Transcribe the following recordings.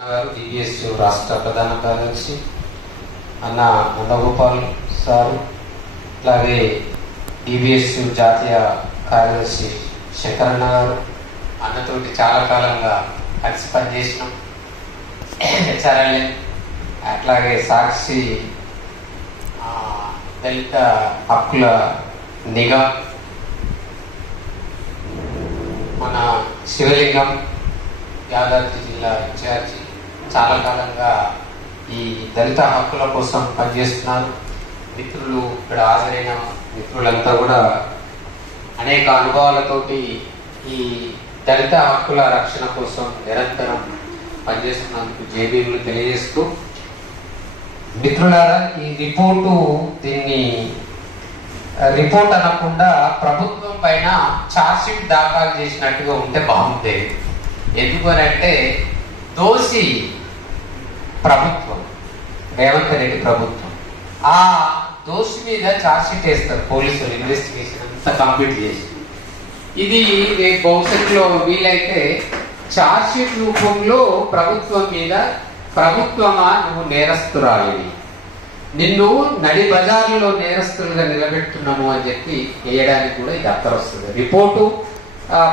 గారు డిబిఎస్ రాష్ట్ర ప్రధాన కార్యదర్శి అన్న నందగోపాల్ సారు, అలాగే డిబిఎస్ జాతీయ కార్యదర్శి శంకరన్న గారు, అన్నతోటి చాలా కాలంగా కలిసి పనిచేసినాం. హెచ్ఆర్ఎల్ఏ అట్లాగే సాక్షి దళిత హక్కుల నిఘా, మన శివలింగం యాదాద్రి జిల్లా ఇన్ఛార్జి, చాలా కాలంగా ఈ దళిత హక్కుల కోసం పనిచేస్తున్నారు. మిత్రులు, ఇక్కడ హాజరైన మిత్రులంతా కూడా అనేక అనుభవాలతోటి ఈ దళిత హక్కుల రక్షణ కోసం నిరంతరం పనిచేస్తున్నందుకు జేబీలు తెలియజేస్తూ, మిత్రులారా, ఈ రిపోర్టు దీన్ని రిపోర్ట్ అనకుండా ప్రభుత్వం పైన ఛార్జ్షీట్ దాఖలు చేసినట్టుగా ఉంటే బాగుండేది. ఎందుకనంటే దోషి ప్రభుత్వం, రేవంత్ రెడ్డి ప్రభుత్వం. ఆ దోషి మీద ఛార్జ్షీట్ వేస్తారు పోలీసులు, ఇన్వెస్టిగేషన్ అంతా కంప్లీట్ చేసి. ఇది రేపు భవిష్యత్తులో వీలైతే ఛార్జ్షీట్ రూపంలో ప్రభుత్వం మీద, ప్రభుత్వమా నువ్వు నేరస్తురాలివి, నిన్ను నడి బజార్లో నేరస్తులుగా నిలబెట్టున్నాము అని చెప్పి వేయడానికి కూడా ఇది అక్కరొస్తుంది. రిపోర్టు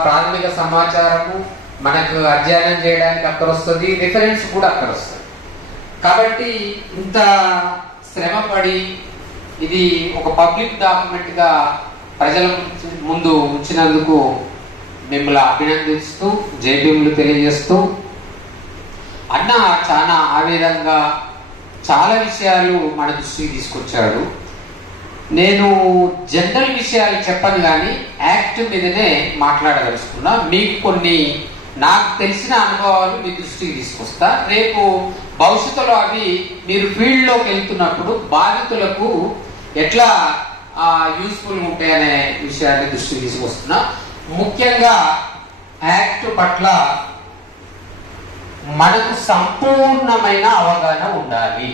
ప్రాథమిక సమాచారము మనకు అధ్యయనం చేయడానికి అక్కరొస్తుంది, రిఫరెన్స్ కూడా అక్కరొస్తుంది. కాబట్టి ఇంత శ్రమపడి ఇది ఒక పబ్లిక్ డాక్యుమెంట్ గా ప్రజల ముందు ఉంచినందుకు మిమ్మల్ని అభినందిస్తూ జైభీములు తెలియజేస్తూ, అన్న చాలా ఆవేదంగా చాలా విషయాలు మన దృష్టికి తీసుకొచ్చాడు. నేను జనరల్ విషయాలు చెప్పను కానీ యాక్ట్ మీదనే మాట్లాడదలుచుకున్నా. మీకు కొన్ని నాకు తెలిసిన అనుభవాలు మీ దృష్టికి తీసుకొస్తా. రేపు భవిష్యత్తులో అవి మీరు ఫీల్డ్లోకి వెళ్తున్నప్పుడు బాధితులకు ఎట్లా యూస్ఫుల్ ఉంటాయనే విషయాన్ని దృష్టికి తీసుకొస్తున్నా. ముఖ్యంగా యాక్ట్ పట్ల మనకు సంపూర్ణమైన అవగాహన ఉండాలి.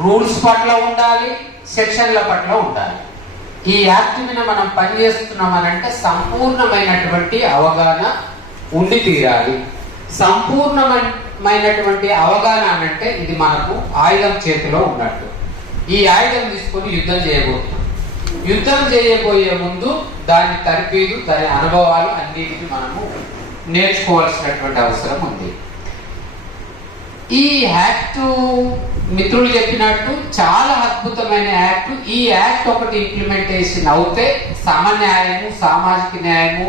రూల్స్ పట్ల ఉండాలి, సెక్షన్ల పట్ల ఉండాలి. ఈ యాక్ట్ మీద మనం పనిచేస్తున్నామనంటే సంపూర్ణమైనటువంటి అవగాహన ఉండి తీరాలి. సంపూర్ణమైనటువంటి అవగాహన అనంటే ఇది మనకు ఆయుధం చేతిలో ఉన్నట్టు. ఈ ఆయుధం తీసుకొని యుద్ధం చేయబోతున్నాం. యుద్ధం చేయబోయే ముందు దాని తర్ఫీదు, దాని అనుభవాలు అన్నిటిని మనము నేర్చుకోవాల్సినటువంటి అవసరం ఉంది. ఈ యాక్ట్ మిత్రులు చెప్పినట్టు చాలా అద్భుతమైన యాక్ట్. ఈ యాక్ట్ ఒకటి ఇంప్లిమెంటేషన్ అవుతే సమన్యాయము, సామాజిక న్యాయము,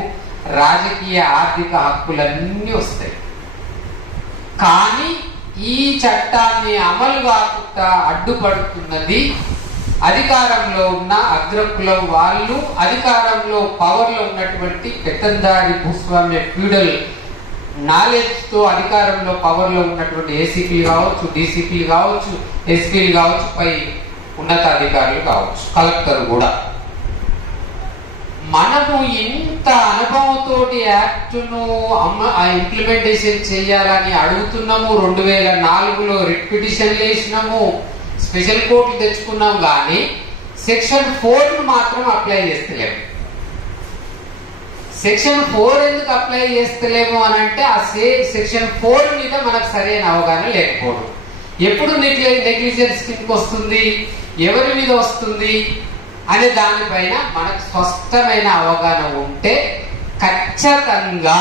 రాజకీయ ఆర్థిక హక్కులన్నీ వస్తాయి. కానీ ఈ చట్టాన్ని అమలు కాకుండా అడ్డుపడుతున్నది అధికారంలో ఉన్న అగ్రకులం వాళ్ళు, అధికారంలో పవర్లో ఉన్నటువంటి పెత్తందారి భూస్వామ్య ఫ్యూడల్ నాలెడ్జ్ తో అధికారంలో పవర్లో ఉన్నటువంటి ఏసీపీలు కావచ్చు, డీసీపీలు కావచ్చు, ఎస్పీలు కావచ్చు, పై ఉన్నతాధికారులు కావచ్చు, కలెక్టర్ కూడా. మనము ఇంత అనుభవంతోటి యాక్ట్ను ఇంప్లిమెంటేషన్ చేయాలని అడుగుతున్నాము. 2004లో రిట్ పిటిషన్లు వేసినాము, స్పెషల్ కోర్టులు తెచ్చుకున్నాం, కానీ సెక్షన్ 4 మాత్రం అప్లై చేస్తలేము. సెక్షన్ 4 ఎందుకు అప్లై చేస్తలేము అని అంటే ఆ సెక్షన్ 4 మీద మనకు సరైన అవగాహన లేకపోవడం. ఎప్పుడు నెగ్లిజెన్స్ కిందకి వస్తుంది, ఎవరి మీద వస్తుంది అనే దానిపైన మనకు స్పష్టమైన అవగాహన ఉంటే ఖచ్చితంగా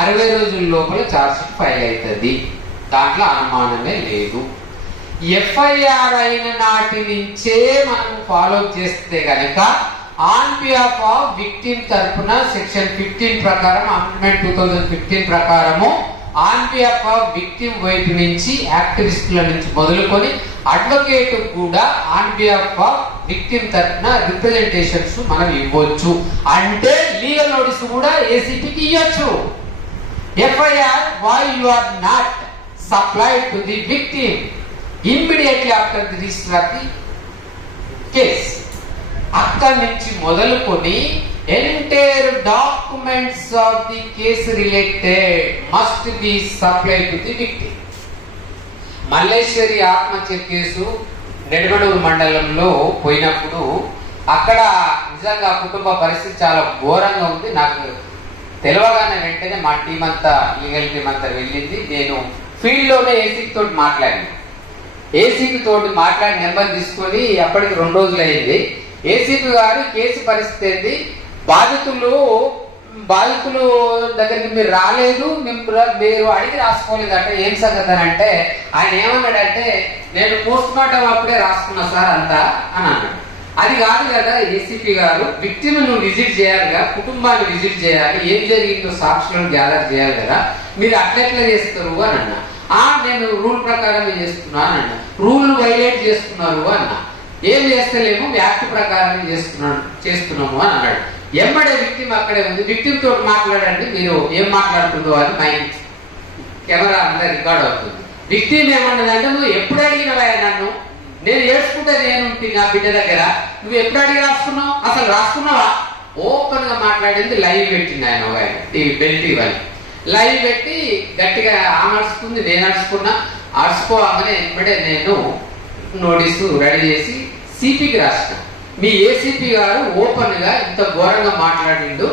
60 రోజుల లోపల ఛార్జ్షీట్ ఫైల్ అవుతుంది. దాంట్లో అనుమానమే లేదు. ఎఫ్ఐఆర్ అయిన నాటి నుంచే మనం ఫాలో చేస్తే గనక ఆన్ బిహాఫ్ ఆఫ్ విక్టిమ్ తరఫున సెక్షన్ 15 ప్రకారం, అమెండ్మెంట్ 2015 ప్రకారము ఆన్ బిహాఫ్ ఆఫ్ విక్టిమ్ వైపు నుంచి, యాక్టివిస్టుల నుంచి మొదలుకొని అడ్వకేట్ కూడా ఆన్ బిహాఫ్ ఆఫ్ విక్టిమ్ తరఫున రిప్రజెంటేషన్స్ మనం ఇవ్వచ్చు. అంటే లీగల్ నోటీస్ కూడా ఏసీపీకి ఇవ్వచ్చు. FIR why you are not supplied to the victim immediately after the register of the case. అక్కడి నుంచి మొదలుకొని entire documents of the case related must be supplied to the victim. Malleswari ఆత్మహత్య కేసు నెడమడూరు మండలంలో పోయినప్పుడు అక్కడ నిజంగా కుటుంబ పరిస్థితి చాలా ఘోరంగా ఉంది. నాకు తెలవగానే వెంటనే మా టీం అంతా, లీగల్ టీం అంతా వెళ్ళింది. నేను ఫీల్డ్ లోనే ఏసీపీ తోటి మాట్లాడి నెంబర్ తీసుకొని అప్పటికి 2 రోజులు అయింది. ఏసీపీ గారు కేసు పరిస్థితి ఏంది, బాధితులు దగ్గరికి మీరు రాలేదు, మీరు అడిగి రాసుకోలేదు అంటే ఏం సంగతి అంటే ఆయన ఏమన్నాడంటే నేను పోస్ట్ మార్టం అప్పుడే రాసుకున్నా సార్ అంతా అని అన్నాడు. అది కాదు కదా ఏసీపీ గారు, విక్టిమ్ నువ్వు విజిట్ చేయాలిగా, కుటుంబాన్ని విజిట్ చేయాలి, ఏం జరిగిందో సాక్షులను గ్యాదర్ చేయాలి కదా, మీరు అట్లెట్లా చేస్తారు అని అన్నా. నేను రూల్ ప్రకారమే చేస్తున్నా అని అన్నా. రూల్ వైలేట్ చేస్తున్నారు అన్నా. ఏం చేస్తలేము, యాక్ట్ ప్రకారమే చేస్తున్నాము అని అన్నాడు. ఎంబడే విక్టిమ్ అక్కడే ఉంది, విక్టిమ్ తోటి మాట్లాడండి, మీరు ఏం మాట్లాడుతుందో అని మైక్ కెమెరా అంతా రికార్డ్ అవుతుంది. విక్టిమ్ ఏమన్నదంటే నువ్వు ఎప్పుడు అడిగినవా నన్ను, నేను ఏడ్చుకుంటే నేను నా బిడ్డ దగ్గర, నువ్వు ఎప్పుడు అడిగి రాసుకున్నావు, అసలు రాసుకున్నావా? ఓపెన్ గా మాట్లాడింది. లైవ్ పెట్టింది ఆయన బెల్ట్ ఇవ్వాలి, లైవ్ పెట్టి గట్టిగా ఆమె అడుచుకుంది, నేను అడుచుకున్నా. అడుచుకోగానే ఎంబడే నేను నోటీసు రెడీ చేసి సిపికి రాసిన. మీ ఏసీపీ గారు ఓపెన్ గా ఇంత ఘోరంగా మాట్లాడిండు,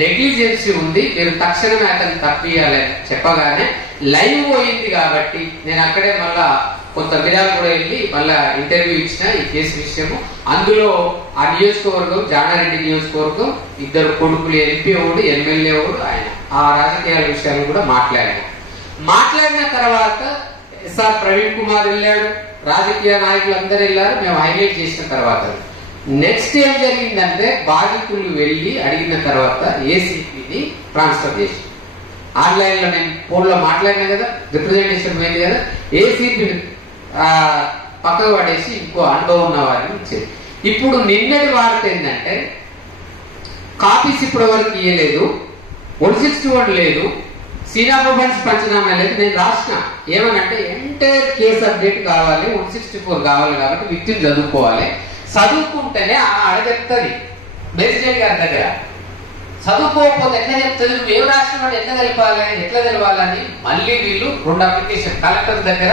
నెగ్లిజెన్సీ ఉంది, మీరు తక్షణమే అతన్ని తప్పియాలని చెప్పగానే లైవ్ పోయింది కాబట్టి నేను అక్కడే మళ్ళా కొంత విధాలు కూడా వెళ్ళి మళ్ళా ఇంటర్వ్యూ ఇచ్చిన ఈ కేసు విషయము. అందులో ఆ నియోజకవర్గం, జానారెడ్డి నియోజకవర్గం, 2 కొడుకులు, ఎంపీ ఒకడు, ఎమ్మెల్యే ఒకడు, ఆయన ఆ రాజకీయాల విషయాలు కూడా మాట్లాడిన తర్వాత ఎస్ఆర్ ప్రవీణ్ కుమార్ వెళ్ళాడు, రాజకీయ నాయకులు అందరూ వెళ్ళారు. మేము హైలైట్ చేసిన తర్వాత నెక్స్ట్ ఏం జరిగిందంటే బాధితులు వెళ్ళి అడిగిన తర్వాత ఏసీపీని ట్రాన్స్ఫర్ చేసి, ఆన్లైన్ లో నేను ఫోన్ లో మాట్లాడినా కదా, రిప్రజెంటేషన్ పోయింది కదా, ఏసీపీని పక్కకు పడేసి ఇంకో అనుభవం ఉన్న వారిని ఇచ్చేది. ఇప్పుడు నిన్నటి వార్త ఏంటంటే కాపీస్ ఇప్పటి వరకు ఇయ్యలేదు, 161 లేదు, సీనాప బండ్స్ పంచనామా లేదు. నేను రాసిన ఏమనంటే ఎంటైర్ కేసు అప్డేట్ కావాలి, 164 కావాలి కాబట్టి విక్టిమ్ చదువుకుంటేనే ఆమె అడగెత్తది మేజిస్ట్రేట్ గారి దగ్గర. చదువుకోకపోతే ఎట్లా చెప్తుంది, నువ్వు ఏం రాసిన వాడు ఎట్లా తెలవాలని మళ్ళీ వీళ్ళు 2 అప్లికేషన్ కలెక్టర్ దగ్గర,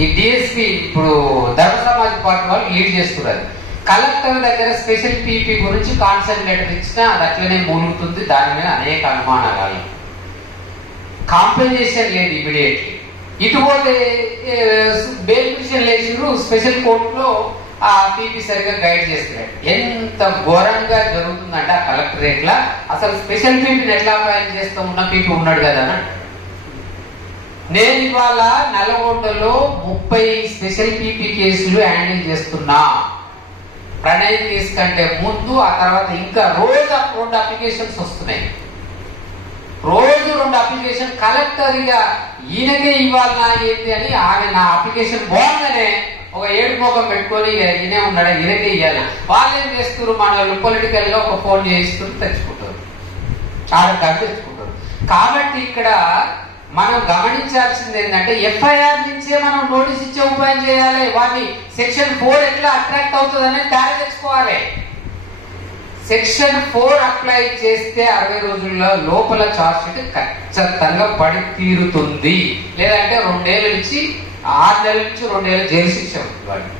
ఈ డిఎస్పీ ఇప్పుడు ధర్మ సమాజ్ పార్టీ వాళ్ళు లీడ్ చేస్తున్నారు. కలెక్టర్ దగ్గర స్పెషల్ పీపీ గురించి కాన్సెంట్ లెటర్ ఇచ్చినా అది అట్లనే మూలుగుతుంది. దాని మీద అనేక అనుమానాలు, కాంపెన్సేషన్ లేదు ఇమీడియట్లీ. ఇటుపోతే బెయిల్ పిటిషన్ లేచిండ్రు, స్పెషల్ కోర్టులో ఆ పీపీ సరిగా గైడ్ చేస్తున్నాడు. ఎంత ఘోరంగా జరుగుతుందంటే ఆ కలెక్టరేట్ లా అసలు స్పెషల్ పీపీని ఎట్లా అపాయింట్ చేస్తాం, ఉన్న పీపీ ఉన్నాడు కదా అని. నేను ఇవాళ నల్లగొండలో 30 స్పెషల్ పీపీ కేసులు హ్యాండిల్ చేస్తున్నా. ప్రణయ్ కేసు కంటే ముందు, ఆ తర్వాత ఇంకా రోజు 2 అప్లికేషన్స్ వస్తున్నాయి. రోజు 2 అప్లికేషన్. కలెక్టర్ గా ఈయనకే ఇవ్వాలన్నా ఏంటి అని ఆమె నా అప్లికేషన్ బాగుందనే ఒక 7 మోకం పెట్టుకొని ఈయనే ఉన్నాడు, ఈయనకే ఇవ్వాలి. వాళ్ళు ఏం చేస్తారు, మన వాళ్ళు పొలిటికల్ గా ఒక ఫోన్ చేయిస్తూ తెచ్చుకుంటారు, తెచ్చుకుంటారు. కాబట్టి ఇక్కడ మనం గమనించాల్సింది ఏంటంటే ఎఫ్ఐఆర్ నుంచే మనం నోటీస్ ఇచ్చే ఉపాయం చేయాలి. వాటిని సెక్షన్ 4 ఎట్లా అట్రాక్ట్ అవుతుంది అనేది దారి తెచ్చుకోవాలి. సెక్షన్ 4 అప్లై చేస్తే 60 రోజుల లోపల చార్జ్ షీట్ ఖచ్చితంగా పడి తీరుతుంది. లేదంటే 2 ఏళ్ల నుంచి 6 నెలల నుంచి 2 ఏళ్ళ జైలు శిక్ష ఉంటుంది.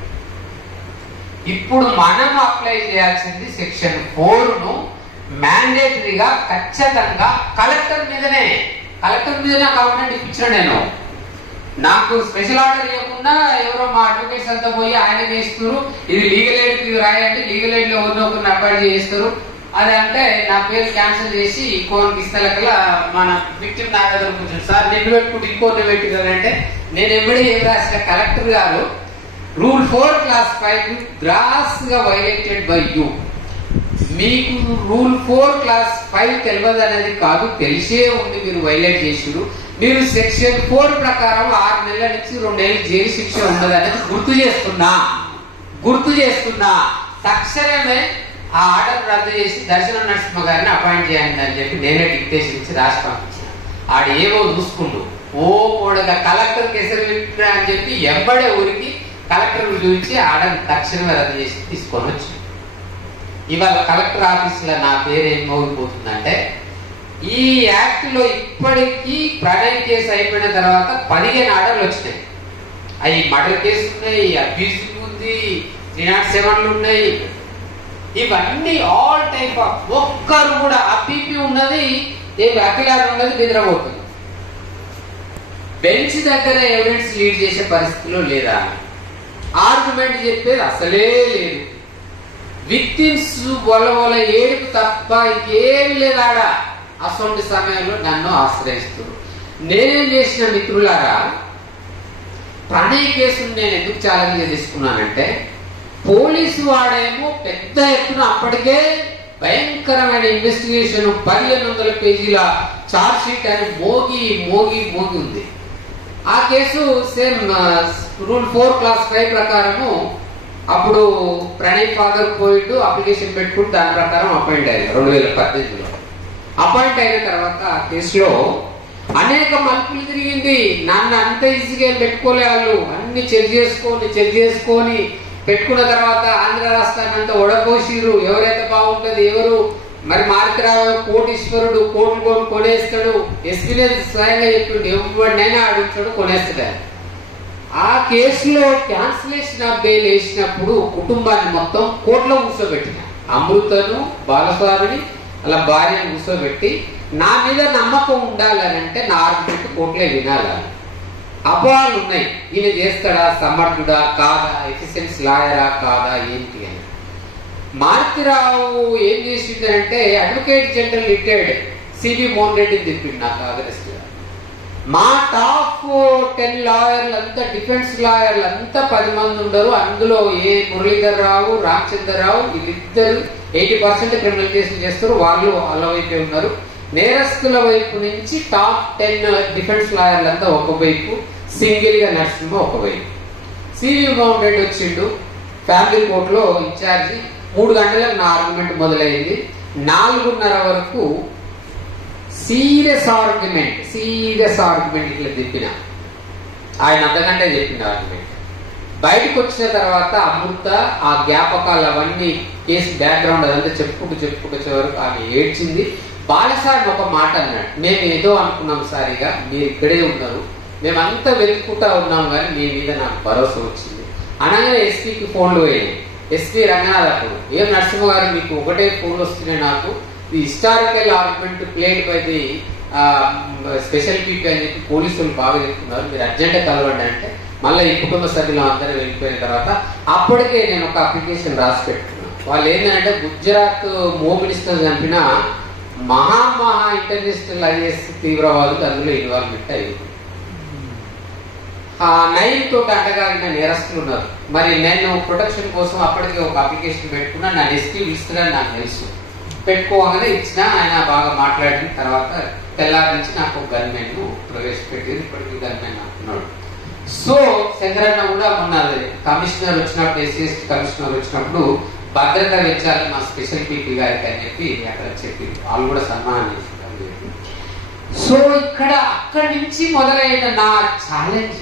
ఇప్పుడు మనం అప్లై చేయాల్సింది సెక్షన్ 4ను మ్యాండేటరీగా ఖచ్చితంగా కలెక్టర్ మీదనే గవర్నమెంట్ ఇప్పించిన. నేను నాకు స్పెషల్ ఆర్డర్ ఇవ్వకుండా ఎవరో మా అడ్వకేట్స్ అంతా పోయి ఆయన చేస్తారు, ఇది లీగల్ ఎయిడ్ రాయండి, లీగల్ ఎయిడ్ లో ఒకరిని అపాయింట్ చేస్తారు. అది అంటే నా పేరు క్యాన్సిల్ చేసి ఇంకోరికి ఇస్తలకల్లా మన విక్టిమ్ నా దగ్గర కూర్చొని సార్ నిన్ను పెట్టుకుంటే ఇంకోరిని పెట్టినారంటే నేను ఎప్పుడూ ఏం రాసిన కలెక్టర్ గారు రూల్ 4 క్లాస్ 5 గ్రాస్ గా వైలేటెడ్ బై యూ. మీకు రూల్ 4 క్లాస్ 5 తెలియదు అనేది కాదు, తెలిసే ఉంది మీరు వైలేట్ చేసిరు. మీరు సెక్షన్ 4 ప్రకారం 6 నెలల నుంచి 2 ఏళ్ళు జైలు శిక్ష ఉండదు అనేది గుర్తు చేస్తున్నా. తక్షణమే ఆ ఆర్డర్ రద్దు చేసి దర్శన నరసింహ గారిని అపాయింట్ చేయండి అని చెప్పి నేనే డిక్టేషన్ ఇచ్చి రాసి పంపించిన. ఆడు ఏవో చూసుకుంటూ కూడా కలెక్టర్ కేసరి అని చెప్పి ఎంబడే ఊరికి కలెక్టర్ చూపించి ఆర్డర్ తక్షణమే రద్దు చేసి తీసుకొని వచ్చి ఇవాళ కలెక్టర్ ఆఫీస్ లో నా పేరు ఏం మోగిపోతుందంటే ఈ యాక్ట్ లో ఇప్పటికీ ప్రణయ్ కేసు అయిపోయిన తర్వాత 15 ఆర్డర్లు వచ్చినాయి. అవి మర్డర్ కేసు ఉన్నాయి, అబ్యూజింగ్ ఉంది, 307 ఉన్నాయి. ఇవన్నీ ఆల్ టైప్ ఆఫ్ ఒక్కరు కూడా ఆ పీపీ ఉన్నది ఏం అఖిలారం ఉన్నది నిద్రపోతుంది. బెంచ్ దగ్గర ఎవిడెన్స్ లీడ్ చేసే పరిస్థితిలో లేదా, ఆర్గ్యుమెంట్ చెప్పేది అసలే లేదు, విక్టిమ్స్ వల్ల ఏడుపు తప్ప ఇంకేమి లేదాడ. అసలు సమయంలో నన్ను ఆశ్రయిస్తారు. నేనేం చేసిన మిత్రులారా, ప్రణయ్ కేసును నేను ఎందుకు ఛాలెంజ్ తీసుకున్నానంటే, పోలీసు వాడేమో పెద్ద ఎత్తున అప్పటికే భయంకరమైన ఇన్వెస్టిగేషన్ 1500 పేజీల చార్జ్ షీట్ అని మోగి మోగి మోగి ఉంది. ఆ కేసు సేమ్ రూల్ 4 క్లాస్ 5 ప్రకారము అప్పుడు ప్రణయ్ ఫాదర్ పోయిండు, అప్లికేషన్ పెట్టుకుంటూ దాని ప్రకారం అపాయింట్ అయ్యారు 2018లో. అపాయింట్ అయిన తర్వాత ఆ కేసులో అనేక మలుపులు తిరిగింది. నన్ను అంత ఈజీగా పెట్టుకోలే వాళ్ళు, అన్ని చెక్ చేసుకొని పెట్టుకున్న తర్వాత ఆంధ్ర రాష్ట్రాన్ని అంతా ఒడపోసిరు. ఎవరైతే బాగుంటది, ఎవరు మరి మారుతిరావు కోటీశ్వరుడు, కోట్లు కొనేస్తాడు, ఎస్పీనే స్వయంగా చెప్పిండు, ఎవరినైనా అడుగుతాడు కొనేస్తాడు. ఆ కేసులో క్యాన్సిలేషన్ ఆఫ్ బెయిల్ వేసినప్పుడు కుటుంబాన్ని మొత్తం కోర్టులో కూర్చోబెట్టిన, అమృతను బాలస్వామిని అలా భార్యను కూర్చోబెట్టి, నా మీద నమ్మకం ఉండాలనంటే నా ఆర్గ్యుమెంట్ కోర్టులే వినాలని. అపోహలు ఉన్నాయి, ఈయన చేస్తాడా, సమర్థుడా కాదా, ఎఫిషియన్స్ లాయరా కాదా ఏంటి అని. మారుతిరావు ఏం చేసిందంటే advocate general retired C B Mohan రెడ్డిని తిప్పింది నాకు అగరెస్ట్. మా టాప్ 10 లాయర్లు అంతా డిఫెన్స్ లాయర్లు అంతా 10 మంది ఉండరు. అందులో ఏ మురళీధర్ రావు, రామచంద్రరావు వీళ్ళిద్దరు 80% క్రిమినల్ కేసులు చేస్తారు. వాళ్ళు వాళ్ళ వైపే ఉన్నారు. నేరస్తుల వైపు నుంచి టాప్ 10 డిఫెన్స్ లాయర్లు అంతా ఒకవైపు, సింగిల్ గా నరసింహ ఒకవైపు. సివి మోహన్ రెడ్డి వచ్చిండు ఫ్యామిలీ కోర్టులో ఇన్ఛార్జి. 3 గంటలకు నా ఆర్గ్యుమెంట్ మొదలైంది. 4:30 వరకు సీరియస్ ఆర్గ్యుమెంట్ ఇట్లా చెప్పిన ఆయన అర్ధగంట చెప్పిన ఆర్గ్యుమెంట్. బయటకు వచ్చిన తర్వాత అమృత ఆ జ్ఞాపకాలు అవన్నీ కేసు బ్యాక్గ్రౌండ్ అదంతా చెప్పుకుంటూ వచ్చే వరకు ఆమె ఏడ్చింది. బాలసారి ఒక మాట అన్నాడు, మేము ఏదో అనుకున్నాం సారిగా, మీరు ఇక్కడే ఉన్నారు, మేమంతా వెతుక్కుంటా ఉన్నాం, కానీ మీ మీద నాకు భరోసా వచ్చింది అనగానే ఎస్పీకి ఫోన్లు పోయినాయి. ఎస్పీ రంగనాథ్ అప్పుడు, ఏం నరసింహ గారు మీకు ఒకటే ఫోన్లు వస్తున్నాయి నాకు, the historical argument played by the special PP అని చెప్పి పోలీసులు బాగా చెప్తున్నారు, మీరు అర్జెంట్ కలవండి అంటే, మళ్ళీ ఈ కుటుంబ సభ్యులు అందరూ వెళ్ళిపోయిన తర్వాత అప్పటికే నేను ఒక అప్లికేషన్ రాసి పెట్టుకున్నాను. వాళ్ళు ఏంటంటే గుజరాత్ హోమ్ మినిస్టర్ చంపిన మహా ఇంటర్నేషనల్ ఐఎస్ తీవ్రవాదులు అందులో ఇన్వాల్వ్మెంట్ అయ్యింది. ఆ 9 తోటి అంటగారిన నేరస్తులు ఉన్నారు. మరి నేను ప్రొటెక్షన్ కోసం అప్పటికే ఒక అప్లికేషన్ పెట్టుకున్నా, నా ఎస్పీ పిలుస్తున్నాను నాకు తెలుసు. పెట్టుకోగానే ఇచ్చిన, ఆయన బాగా మాట్లాడిన తర్వాత తెల్లారి నుంచి నాకు ఒక గన్మెన్ ప్రవేశపెట్టి ఇప్పటికీ గన్మెన్ అంటున్నాడు. సో శంకరన్న కూడా మొన్న కమిషనర్ వచ్చినప్పుడు, ఎస్సీ కమిషనర్ వచ్చినప్పుడు భద్రత పెంచాలి మా స్పెషల్ పీపీ గారికి అని చెప్పి అక్కడ చెప్పి వాళ్ళు కూడా సన్మానం చేస్తారు. సో ఇక్కడ అక్కడి నుంచి మొదలైన నా ఛాలెంజ్,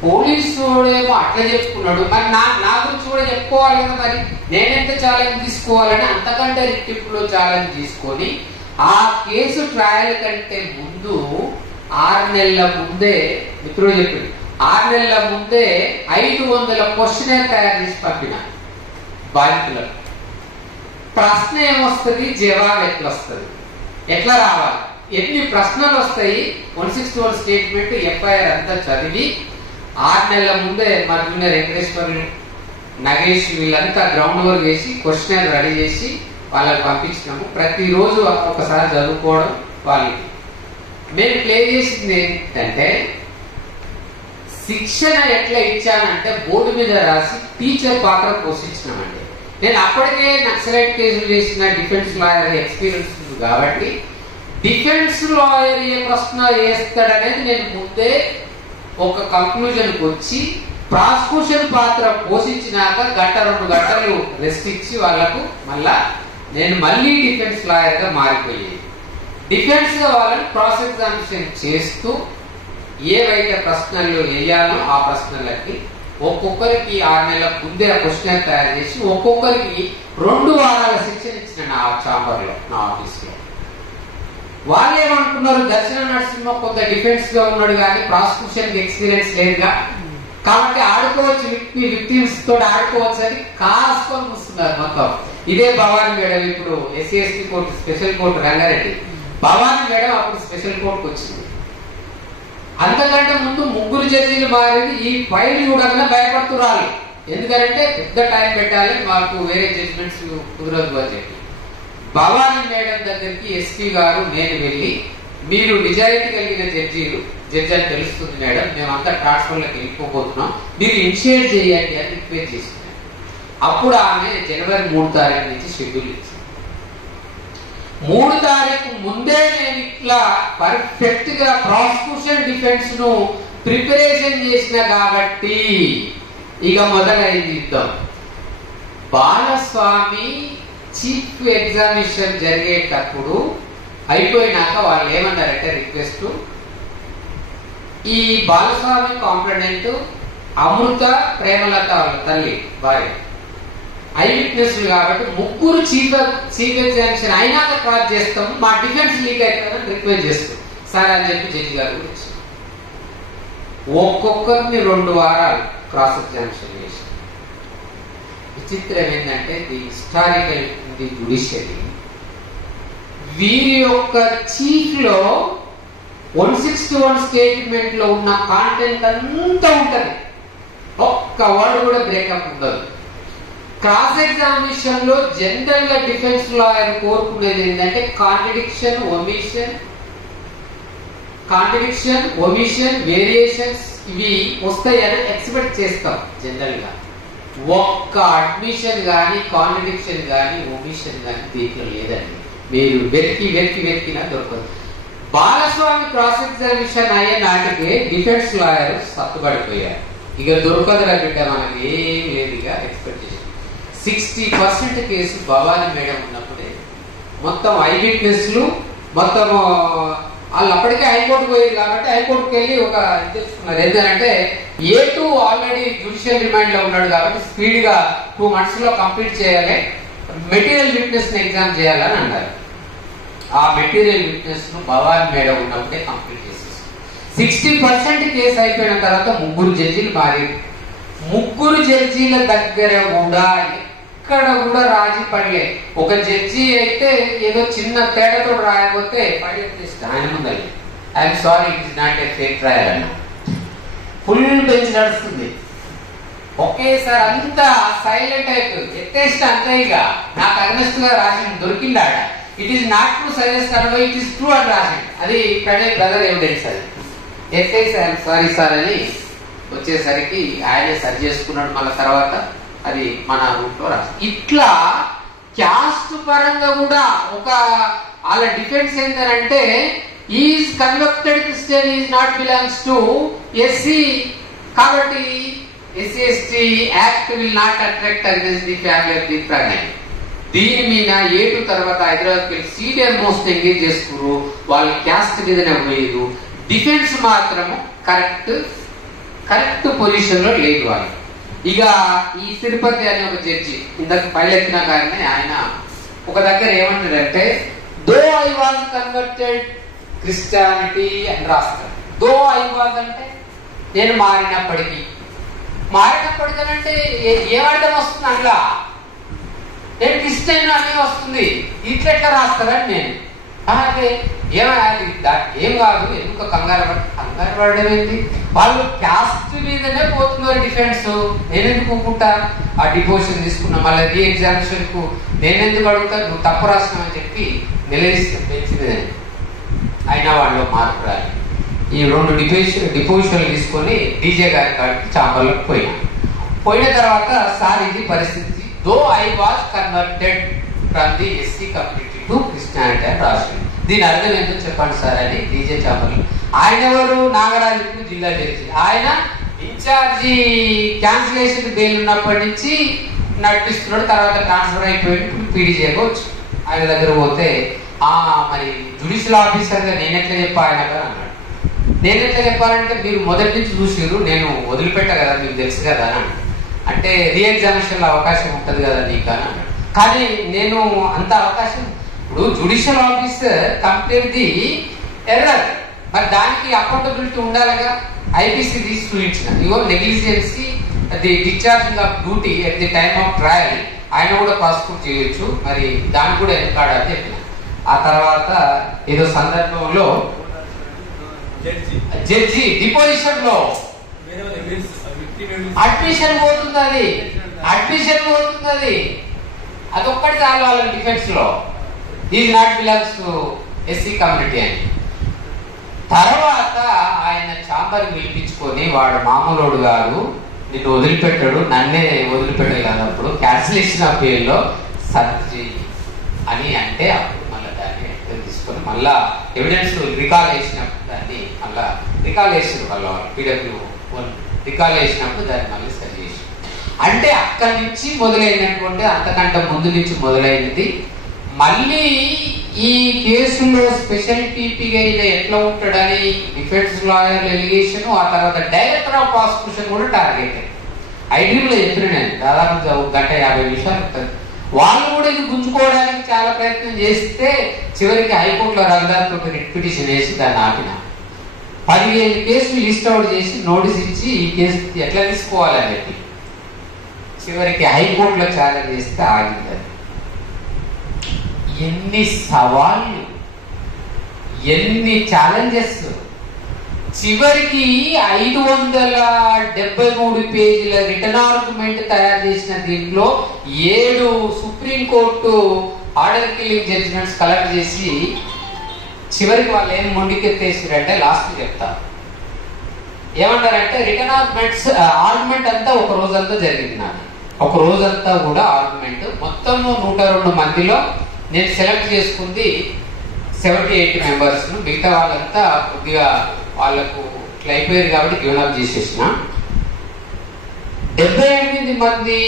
పోలీసు ఏమో అట్లా చెప్పుకున్నాడు, మరి నా గురించి కూడా చెప్పుకోవాలి కదా, మరి నేనెంత ఛాలెంజ్ తీసుకోవాలని అంతకంటే రెట్టింపులో ఛాలెంజ్ తీసుకొని ఆ కేసు ట్రయల్ కంటే ముందు 6 నెలల ముందే మిత్రుడు చెప్పింది, 6 నెలల ముందే 500 క్వశ్చనర్ తయారు చేసి పంపిన బాధితులకు. ప్రశ్న ఏమొస్తుంది, జవాబు ఎట్లా వస్తుంది, ఎట్లా రావాలి, ఎన్ని ప్రశ్నలు వస్తాయి, 161 స్టేట్మెంట్ ఎఫ్ఐఆర్ అంతా చదివి 6 నెలల ముందే మా జూనియర్ వెంకటేశ్వర్లు, నగేష్ వీళ్ళంతా గ్రౌండ్ వర్క్ చేసి క్వశ్చనర్ రెడీ చేసి వాళ్ళకి పంపించినాము. ప్రతిరోజు ఒకసారి చదువుకోవడం వాళ్ళకి. మేము ప్లే చేసింది ఏంటంటే, శిక్షణ ఎట్లా ఇచ్చానంటే బోర్డు మీద రాసి టీచర్ పాత్ర పోషించినామండి. నేను అప్పటికే నక్సలైట్ కేసులు చేసిన డిఫెన్స్ లాయర్ ఎక్స్పీరియన్స్ ఉంది కాబట్టి, డిఫెన్స్ లాయర్ ఏ ప్రశ్న వేస్తాడనేది నేను ముందే ఒక కంక్లూజన్కి వచ్చి, ప్రాసిక్యూషన్ పాత్ర పోషించినాక 1-2 గంటలు రెస్ట్ ఇచ్చి వాళ్లకు నేను మళ్ళీ డిఫెన్స్ లాయర్ గా మారిపోయేది. డిఫెన్స్ గా వాళ్ళని క్రాస్ ఎగ్జామినేషన్ చేస్తూ ఏవైతే ప్రశ్నలు వేయాలో ఆ ప్రశ్నలకి ఒక్కొక్కరికి 6 నెలల ముందే క్వశ్చన్ తయారు చేసి ఒక్కొక్కరికి 2 వారాల శిక్షణ ఇచ్చిన నా ఛాంబర్ లో, నా ఆఫీస్ లో. వాళ్ళు ఏమనుకున్నారు, దర్శన నరసింహ కొంత డిఫెన్స్ గా ఉన్నాడు కానీ ప్రాసిక్యూషన్ కి ఎక్స్పీరియన్స్ లేదుగా, కాబట్టి ఆడుకోవచ్చు, విక్టిమ్స్ తోటి ఆడుకోవచ్చు అని కాసుకొని వస్తున్నారు మొత్తం. ఇదే భవానీ మేడం ఇప్పుడు SC ST court special court Rangareddy Bhavani madam అప్పుడు స్పెషల్ కోర్టుకు వచ్చింది. అంతకంటే ముందు 3 జడ్జీలు మారింది. ఈ ఫైల్ చూడగానే భయపడుతురాలి, ఎందుకంటే పెద్ద టైం పెట్టాలి, మాకు వేరే జడ్జిమెంట్స్ కుదరదు అని చెప్పి. భవానీ మేడం దగ్గరికి ఎస్పీ గారు నేను వెళ్ళి, మీరు నిజాయితీ కలిగిన జడ్జి అని తెలుస్తుంది మేడం, మేమంతా ట్రాన్స్ఫర్లోకి వెళ్ళిపోతున్నాం, మీరు ఇనిషియేట్ చేయండి అని రిక్వెస్ట్ చేస్తున్నాను. అప్పుడు ఆమె జనవరి 3 తారీఖు నుంచి షెడ్యూల్ ఇచ్చింది. 3 తారీఖు ముందే నేను ఇట్లా పర్ఫెక్ట్ గా ప్రాసిక్యూషన్ డిఫెన్స్ ను ప్రిపరేషన్ చేసిన కాబట్టి ఇక మొదలైంది యుద్ధం. బాలస్వామి చీఫ్ ఎగ్జామినేషన్ జరిగేటప్పుడు అయిపోయినాక వాళ్ళు ఏమన్నారంటే రిక్వెస్ట్, ఈ బాలస్వామి కాంప్లైంట్ అమృత ప్రేమలత వాళ్ళ తల్లి భార్య ఐ విట్నెస్ కాబట్టి 3 చీఫ్ ఎగ్జామినేషన్ అయినాక క్రాస్ చేస్తాం, మా డిఫెన్స్ లీక్ అవుతుందని రిక్వెస్ట్ చేస్తాం సార్ అని చెప్పి జడ్జి గారు కూడా ఇచ్చారు. ఒక్కొక్కరిని 2 వారాలు క్రాస్ ఎగ్జామినేషన్ చేసి. విచిత్రం ఏంటంటే ది హిస్టారికల్ ది జుడిషియరీ వీరి యొక్క చీఫ్ లో 161 స్టేట్మెంట్ లో ఉన్న కాంటెంట్ అంతా ఉంటది, ఒక్క వర్డ్ కూడా బ్రేకప్ ఉండదు. క్రాస్ ఎగ్జామినేషన్ లో జనరల్ గా డిఫెన్స్ లాయర్ కోరుకునేది ఏంటంటే కాంట్రడిక్షన్, ఒమిషన్, వేరియేషన్స్ ఇవి వస్తాయని ఎక్స్పెక్ట్ చేస్తాం జనరల్ గా. ఒక్క అడ్మిషన్ గానీ, కాంట్రడిక్షన్ గానీ, ఒమిషన్ గానీ దీంట్లో లేదండి. మీరు వెతికినా దొరకదు. బాలస్వామి క్రాస్ ఎగ్జామినేషన్ అయ్యే నాటికే డిఫెన్స్ లాయర్ సత్తుపడిపోయారు. ఇక దొరకదురా బిడ్డ, మనకి ఏం లేదు, ఇక ఎక్స్పెక్ట్ చేసి 60% కేసు భవానీ మేడం ఉన్నప్పుడే మొత్తం ఐ విట్నెస్లు మొత్తం వాళ్ళు అప్పటికే హైకోర్టుకు పోయారు కాబట్టి హైకోర్టుకు వెళ్ళి ఒక తెలుసుకున్నారు. ఏంటంటే A2 ఆల్రెడీ జ్యుడిషియల్ రిమాండ్ లో ఉన్నాడు కాబట్టి స్పీడ్ గా 2 months లో కంప్లీట్ చేయాలి, మెటీరియల్ విట్నెస్ ని ఎగ్జామ్ చేయాలని అన్నారు. ఆ మెటీరియల్ విట్నెస్ ను భవానీ మేడం ఉన్నప్పుడే కంప్లీట్ చేసేసి 60% కేసు అయిపోయిన తర్వాత 3 జడ్జీలు మారారు. 3 జడ్జీల దగ్గర కూడా ఎక్కడ కూడా రాజీ పడలే. ఒక జడ్జి అయితే ఏదో చిన్న తేడాతో రాయకపోతే ఆయన ముందర I'm sorry it is not a fake trial అన్న ఫుల్ బెంచ్ నడుస్తుంది. ఒకేసారి అంతా సైలెంట్ అయిపోయింది, ఎత్తేస్తే అంతే. ఇక నాకు అగ్నెస్ట్ గా రాసిన దొరికిందాడ, it is not true suggest అనబోయి ఇట్ ఈస్ ట్రూ అని రాసింది. అది ప్రణయ్ బ్రదర్ ఎవిడెన్స్. అది ఎత్తేసి ఐఎమ్ సారీ సార్ అని వచ్చేసరికి ఆయనే సరి చేసుకున్నాడు. మళ్ళీ తర్వాత అది మన రూట్ లో రాసి ఇట్లా క్యాస్ట్ పరంగా కూడా ఒక వాళ్ళ డిఫెన్స్ ఏంటంటే is కన్వెక్టెడ్ Christian is not belongs to SC కాబట్టి SC/ST act will not attract against the family of the Pranay. దీని మీద A2 తర్వాత హైదరాబాద్ వెళ్ళి సీనియర్ మోస్ట్ ఎంగేజ్ చేసుకురు. వాళ్ళ క్యాస్ట్ మీదనే పోయేది. డిఫెన్స్ మాత్రం కరెక్ట్ పొజిషన్ లో లేదు వాళ్ళు. ఇక ఈ తిరుపతి అనే ఒక జడ్జి ఇందాక పైలెత్తిన కానీ ఆయన ఒక దగ్గర ఏమంటాడంటే though I was converted Christianity అని రాస్తాడు. దో ఐ వాజ్ అంటే నేను మారినప్పటికీ అంటే ఏ అర్థం వస్తుంది అందులో? నేను క్రిస్టియన్ అనే వస్తుంది, ఇట్లా ఎట్లా రాస్తారని నేను అలాగే ఏం కాదు, ఎందుకు కంగారు పడడం ఏంటి? వాళ్ళు క్యాస్ట్ మీదనే పోతున్నారు డిఫెన్స్. నేనెందుకు ఒప్పుకుంటా? ఆ డిపోజిషన్ తీసుకున్నా, మళ్ళీ రీ ఎగ్జామినేషన్ కు నేనెందుకు అడుగుతా? నువ్వు తప్పు రాసినావని చెప్పి నిలదీస్తాను తెలిసిందే. అయినా వాళ్ళు మార్పు రాలి. ఈ 2 డిపోజిషన్లు తీసుకొని డీజే గారి కాడికి చాంబర్లోకి పోయిన తర్వాత సార్ ఇది పరిస్థితి, though I was converted from the SC community to Christianity అని రాసింది. దీని అర్థం ఏంటో చెప్పండి సార్ అని డీజే చాంబర్లో. ఆయన ఎవరు? నాగరాజు జిల్లా జడ్జి. ఆయన ఇన్ఛార్జి క్యాన్సిలేషన్ బెయిల్ ఉన్నప్పటి నుంచి నడిపిస్తున్నాడు. తర్వాత ట్రాన్స్ఫర్ అయిపోయి పీడీజేగా వచ్చు. ఆయన దగ్గర పోతే మరి జ్యుడిషియల్ ఆఫీసర్ గా నేనెట్లా చెప్పా ఆయన అన్నాడు. నేనెట్లా చెప్పాలంటే మీరు మొదటి నుంచి చూసిరు, నేను వదిలిపెట్టా కదా, మీకు తెలుసు కదా అని. అంటే రీ ఎగ్జామినేషన్ లో అవకాశం ఉంటుంది కదా నీకు అని అన్నాడు. కానీ నేను అంత అవకాశం, ఇప్పుడు judicial officer complete the error, మరి దానికి అకౌంటబిలిటీ ఉండాలిగా. ఐపీసీ తీసి చూపించిన ఇగో negligence the discharging of duty at the time of trial ఆయన కూడా ప్రాసిక్యూట్ చేయొచ్చు, మరి దానికి కూడా ఎందుకాడని చెప్పిన. ఆ తర్వాత ఏదో సందర్భంలో జడ్జి డిపోజిషన్ లో అడ్మిషన్ పోతుంది, అదొక్కటి చాలు వాళ్ళకి డిఫెన్స్ లో is not belongs to SC community అని. తర్వాత ఆయన ఛాంబర్ పిలిపించుకొని వాడు మామూలుడు కాదు, నిన్ను వదిలిపెట్టాడు, నన్నే వదిలిపెట్టలేదు, అప్పుడు క్యాన్సిలేషన్ ఆఫ్ పేర్లో సర్జీ అని అంటే అప్పుడు మళ్ళీ దాన్ని తీసుకొని మళ్ళా ఎవిడెన్స్ రికాల్ చేసినప్పుడు దాన్ని మళ్ళా రికాల్ చేసారు వాళ్ళ పీడబ్ల్యూ రికాల్ చేసినప్పుడు దాన్ని మళ్ళీ సరి చేసి, అంటే అక్కడి నుంచి మొదలైనటువంటి అంతకంటే ముందు నుంచి మొదలైనది. మళ్ళీ ఈ కేసులో స్పెషల్ టీపీగా ఎట్లా ఉంటాడని డిఫెన్స్ లాయర్ ఎలిగేషన్, ఆ తర్వాత డైరెక్టర్ ఆఫ్ ప్రాసిక్యూషన్ కూడా టార్గెట్. ఐడ్రీమ్లో చెప్పిన నేను దాదాపు 1:50 నిమిషాలు ఉంటుంది. వాళ్ళు కూడా ఇది గుంజుకోవడానికి చాలా ప్రయత్నం చేస్తే చివరికి హైకోర్టులో రఘుదార్తో రిట్ పిటిషన్ వేసి దాన్ని ఆపిన. 15 కేసులు లిస్ట్ అవుట్ చేసి నోటీస్ ఇచ్చి ఈ కేసు ఎట్లా తీసుకోవాలని చెప్పి చివరికి హైకోర్టులో ఛాలెంజ్ చేస్తే ఆగింది. అది ఎన్ని సవాళ్ళు, ఎన్ని ఛాలెంజెస్. చివరికి 573 పేజీల రిటర్న్ ఆర్గ్యుమెంట్ తయారు చేసిన దీంట్లో 7 supreme court order killing judgements collect చేసి చివరికి వాళ్ళు ఏం మొండికెత్తేసారంటే లాస్ట్ చెప్తా ఏమంటారంటే రిటర్న్ ఆర్గ్యుమెంట్ అంతా ఒక రోజంతా జరిగింది. నాది ఒక రోజంతా కూడా ఆర్గ్యుమెంట్ మొత్తం 102 మందిలో నేను సెలెక్ట్ చేసుకుంది 78 మెంబర్స్. మిగతా వాళ్ళంతా కొద్దిగా వాళ్ళకు ఇట్లా అయిపోయారు కాబట్టి గివన్ అప్ చేసేసిన. 78 మంది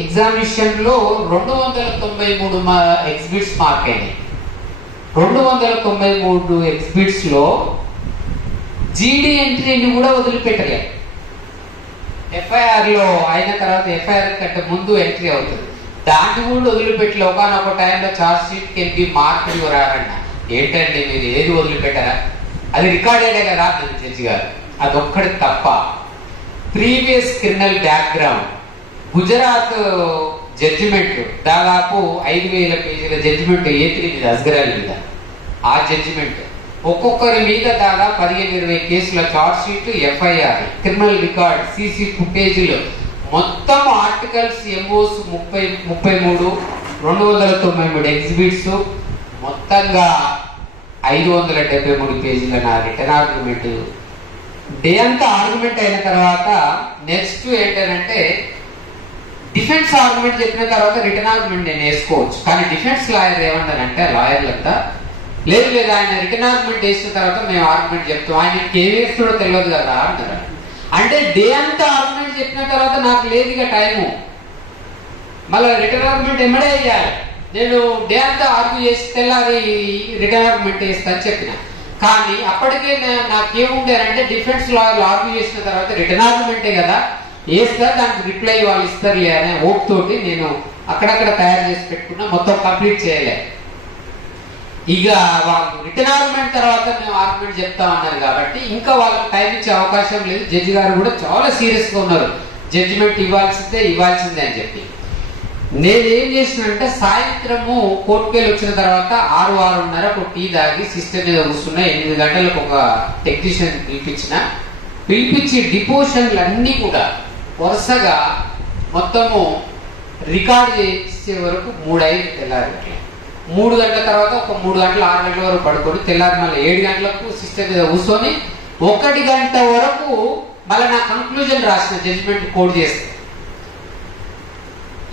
ఎగ్జామినేషన్ లో 293 ఎగ్జిబిట్స్ మార్క్ అయినాయి. 293 ఎగ్జిబిట్స్ లో జీడీ ఎంట్రీని కూడా వదిలిపెట్టలేదు. ఎఫ్ఐఆర్ లో అయిన తర్వాత ఎఫ్ఐఆర్ కంటే ముందు ఎంట్రీ అవుతుంది, దాన్ని కూడా వదిలిపెట్టలే. ఒకనొక టైంలో charge sheet can be mark your order. ఏంటండి మీరు ఏది వదిలిపెట్టారా? అది రికార్డేడే కదా జడ్జి గారు, అదొక్కడి తప్ప. Previous criminal background, Gujarat judgement దాదాపు 5000 పేజీల జడ్జిమెంట్ A3 మీద అస్గర్ అలీ మీద. ఆ జడ్జిమెంట్ ఒక్కొక్కరి మీద దాదాపు 15-20 కేసుల charge sheet, FIR, criminal record, CC ఫుటేజీలు, మొత్తం ఆర్టికల్స్, ఎంఓస్ 33, 293 ఎగ్జిబిట్స్, మొత్తంగా 573 పేజీల నా రిటర్న్ ఆర్గ్యుమెంట్. డే అంతా ఆర్గ్యుమెంట్ అయిన తర్వాత నెక్స్ట్ ఏంటంటే డిఫెన్స్ ఆర్గ్యుమెంట్ చెప్పిన తర్వాత రిటర్న్ ఆర్గ్యుమెంట్ నేను వేసుకోవచ్చు. కానీ డిఫెన్స్ లాయర్ ఏమన్నారంటే లాయర్లంతా లేదు లేదు ఆయన రిటర్న్ ఆర్గ్యుమెంట్ వేసిన తర్వాత మేము ఆర్గ్యుమెంట్ చెప్తాం, ఆయన ఏం వేస్తాడో తెలియదు కదా అంటారు. అంటే డే అంతా ఆర్గ్యుమెంట్ చెప్పిన తర్వాత నాకు లేదు ఇక టైము, మళ్ళీ రిటర్న్ ఆర్గ్యుమెంట్ ఎమ్మడే వేయాలి. నేను డే అంతా ఆర్గ్యూ చేసి తెల్లారి రిటర్న్ ఆర్గ్యుమెంట్ వేస్తా అని చెప్పిన. కానీ అప్పటికే నాకేముండేనంటే డిఫెన్స్ లాయర్లు ఆర్గ్యూ చేసిన తర్వాత రిటర్న్ ఆర్గ్యుమెంటే కదా వేస్తా, దానికి రిప్లై వాళ్ళు ఇస్తారులే అనే హోప్ తోటి నేను అక్కడక్కడ తయారు చేసి పెట్టుకున్నా, మొత్తం కంప్లీట్ చేయలే. ఇక వాళ్ళు రిటర్న్ ఆర్గ్యుమెంట్ తర్వాత మేము ఆర్గ్యుమెంట్ చెప్తామన్నారు కాబట్టి ఇంకా వాళ్ళకి టైం ఇచ్చే అవకాశం లేదు. జడ్జి గారు కూడా చాలా సీరియస్ గా ఉన్నారు, జడ్జిమెంట్ ఇవ్వాల్సిందే అని చెప్పి. నేనేం చేసినంటే సాయంత్రము కోర్టుకి వెళ్ళి వచ్చిన తర్వాత 6-6:30 టీ తాగి సిస్టమ్ మీద కూర్చున్నా. 8 గంటలకు ఒక టెక్నీషియన్ పిలిపించి డిపోషన్లు అన్నీ కూడా వరుసగా మొత్తము రికార్డ్ చేసే వరకు 3 తెల్లారి. 3 గంటల తర్వాత ఒక 3 గంటలు 6 గంటల వరకు పడుకొని తెల్లారి మళ్ళీ 7 గంటలకు సిస్టమ్ మీద కూర్చొని 1 గంట వరకు మళ్ళీ నా కంక్లూజన్ రాసిన జడ్జిమెంట్ కోడ్ చేస్తాను.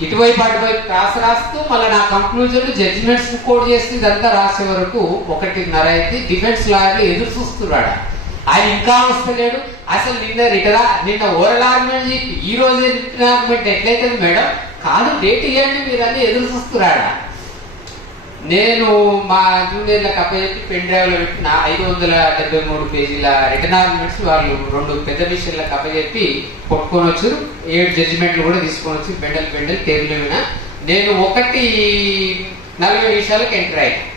ఇటువైపు అటువైపు రాస్తూ మళ్ళీ నా కంక్లూజన్ జడ్జిమెంట్స్ కోడ్ చేసి ఇదంతా రాసే వరకు 1:30 అయితే. డిఫెన్స్ లాయర్లు ఎదురు చూస్తున్నాడు, ఆయన ఇంకా వస్తలేడు. అసలు నిన్న ఓరల్ ఆర్గ్యుమెంట్ చెప్పి ఈ రోజే రిటర్న్ ఆర్గ్యుమెంట్ ఎట్లయితే మేడం కాదు డేట్ ఇవ్వండి మీరు అని ఎదురు చూస్తున్నాడా. నేను మా జూనియర్లకు అప్పచెప్పి పెన్ డ్రైవ్ లో పెట్టిన 573 పేజీల రిటర్న్ ఆర్గ్యుమెంట్స్ వాళ్ళు 2 పెద్ద మిషన్లకు అప్పచెప్పి కొట్టుకొని వచ్చారు. 7 జడ్జిమెంట్లు కూడా తీసుకొని వచ్చి బెండల్ టేబుల్ మీద. నేను 1:40 నిమిషాలకు ఎంటర్ అయ్యాను.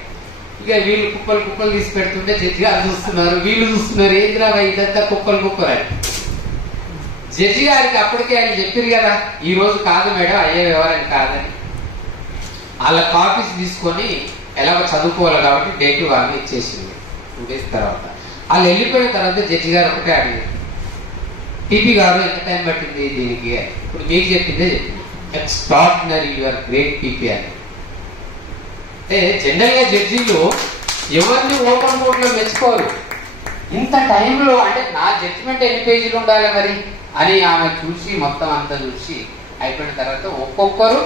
ఇక వీళ్ళు కుక్కలు తీసి పెడుతుంటే జడ్జి గారు చూస్తున్నారు, వీళ్ళు చూస్తున్నారు, ఏంద్రా ఇదంతా కుక్కలు అని. జడ్జి గారికి అప్పటికే ఆయన చెప్పారు కదా ఈ రోజు కాదు మేడం అయ్యే వ్యవహారం కాదని. వాళ్ళ కాపీస్ తీసుకొని ఎలాగో చదువుకోవాలి కాబట్టి డేట్ వాళ్ళని ఇచ్చేసింది 2 days తర్వాత. వాళ్ళు వెళ్ళిపోయిన తర్వాత జడ్జి గారు ఒకటే అడిగారు, టీపీ గారు ఎంత టైం పట్టింది దీనికి? ఇప్పుడు మీకు చెప్పిందే చెప్పింది, ఎక్స్ట్రాడినరీ, యువర్ గ్రేట్ టీపీ అని. అంటే జనరల్ గా జడ్జీలు ఎవరిని ఓపెన్ కోర్టులో మెచ్చుకోరు. ఇంత టైంలో అంటే నా జడ్జిమెంట్ ఎన్ని పేజీలు ఉండాలి మరి అని ఆమె చూసి మొత్తం అంతా చూసి అయిపోయిన తర్వాత ఒక్కొక్కరు